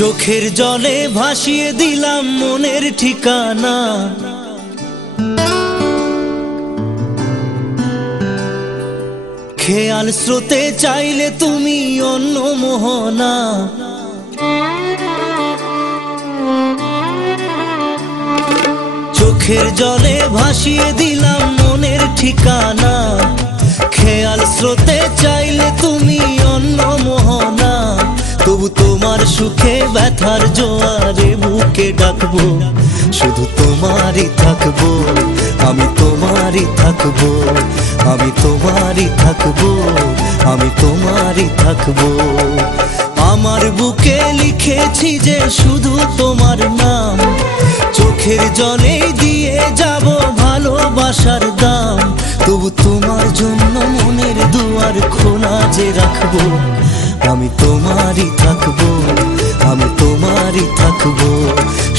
চোখের জলে ভাসিয়ে দিলাম মনের ঠিকানা। খেয়াল স্রোতে চাইলে তুমি অন্য মোহনা। চোখের জলে ভাসিয়ে দিলাম মনের ঠিকানা। খেয়াল স্রোতে চাইলে তুমি অন্য মোহনা। তবু তোমার সুখে ব্যথার জোয়ারে বুকে ডাকবো, শুধু তোমারই থাকবো, আমি তোমারই থাকবো, আমি তোমারই থাকবো, আমি তোমারই থাকবো। আমার বুকে লিখেছি যে শুধু তোমার নাম, চোখের জলে দিয়ে যাব ভালোবাসার দাম। তবু তোমার জন্য মনের দুয়ার খোলা যে রাখবো, আমি তোমারই থাকবো, আমি তোমারই থাকবো,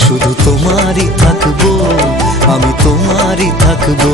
শুধু তোমারই থাকবো, আমি তোমারই থাকবো।